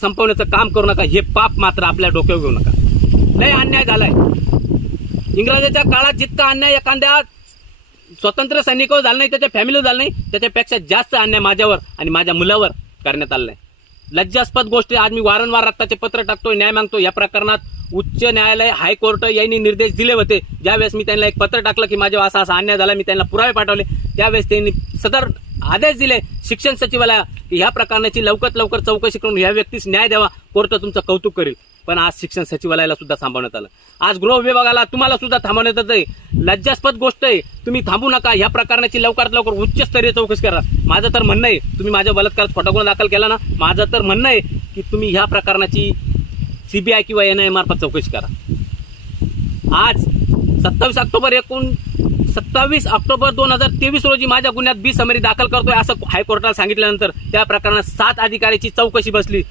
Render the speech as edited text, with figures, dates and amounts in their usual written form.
संपवण्याचं काम करू नका, हे पाप मात्र आपल्या डोक्यावर घेऊ नका. लय अन्याय झालाय. इंग्रजाच्या काळात जितका अन्याय एखाद्या स्वतंत्र सैनिकावर झाला नाही, त्याच्या फॅमिलीवर झाला नाही, त्याच्यापेक्षा जास्त अन्याय माझ्यावर आणि माझ्या मुलावर करण्यात आलाय. लज्जास्पद गोष्ट. आज मी वारंवार रक्ताचे पत्र टाकतोय, न्याय मागतो. या प्रकरणात उच्च न्यायालय, हायकोर्ट यांनी निर्देश दिले होते. ज्यावेळेस मी त्यांना एक पत्र टाकलं की माझ्या असा असा अन्याय झाला, मी त्यांना पुरावे पाठवले, त्यावेळेस त्यांनी सदर आदेश दिले शिक्षण सचिवालयाला की ह्या प्रकरणाची लवकरात लवकर चौकशी करून ह्या व्यक्तीस न्याय द्यावा, कोर्ट तुमचं कौतुक करेल. पण आज शिक्षण सचिवालयाला सुद्धा थांबवण्यात आलं. आज गृह विभागाला, तुम्हाला सुद्धा थांबवण्यात येत आहे. लज्जास्पद गोष्ट आहे. तुम्ही थांबू नका. ह्या प्रकरणाची लवकरात लवकर उच्चस्तरीय चौकशी करा. माझं तर म्हणणं आहे, तुम्ही माझ्या बलात्कारात खोटा गुन्हा दाखल केला ना, माझं तर म्हणणं आहे की तुम्ही ह्या प्रकरणाची सीबीआय किंवा एनआयए मार्फत चौकशी करा. आज 27 ऑक्टोबर 2023 रोजी माझ्या गुन्ह्यात बी समरी दाखल करतोय असं हायकोर्टाला सांगितल्यानंतर त्या प्रकरणात 7 अधिकाऱ्याची चौकशी बसली.